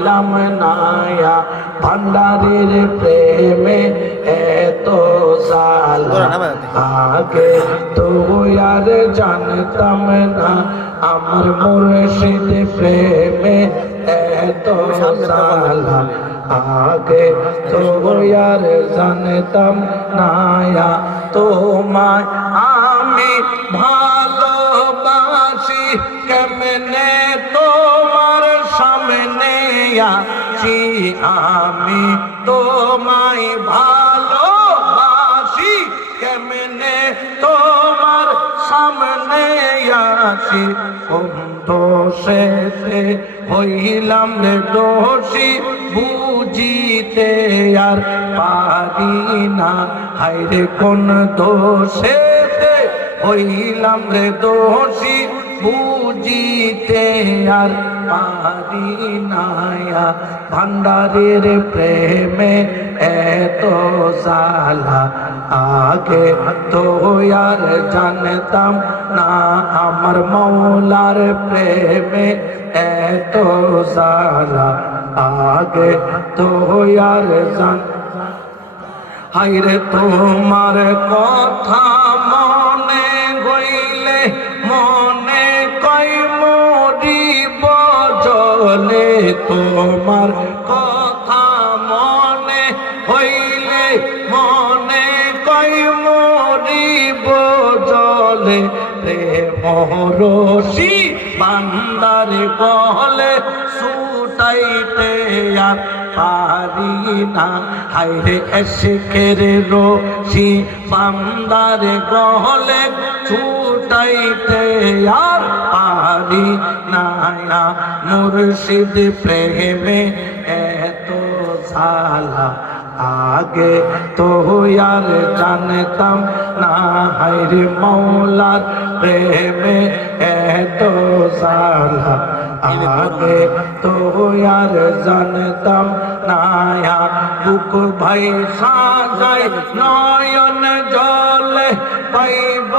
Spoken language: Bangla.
পাইলাম নায়া ভান্ডারের প্রেমে এত জালা আগে তো আর জানতাম না আমার মুর্শিদ প্রেমে এত জালা আগে তো আর জানতাম নায়া তোমায় আমি ভালোবাসি কেমনে তোমার সামনে আছি আমি তোমায় ভালোবাসি কেমনে তোমার সামনে আছি কোন দোষেতে হইলাম রে দোষী বুঝিতে আর পারি না হায়রে কোন দোষেতে হইলাম রে দোষী বুঝিতে আর পারি না ভান্ডারের প্রেমে এত জালা আগে তো আর জানতাম না আমার মৌলার প্রেমে এত জালা আগে তো আর জান হায়রে তোমার কথা মনে হইলে মনে কই মরিব জলে তোমার কথা মনে হইলে মনে কই মরিব জলে প্রেমরসি বান্দার গলে ছুটাইতে আর পারি না হায়রে এশকের রশি বান্দার গলে ছুটাইতে আর পারি না মুর্শিদ প্রেমে এত জালা আগে তো আর জানতাম না হায়রে মৌলার প্রেমে এত জালা আগে তো আর জানতাম না বুক ভাই সাজাই নয়ন জলে পাইব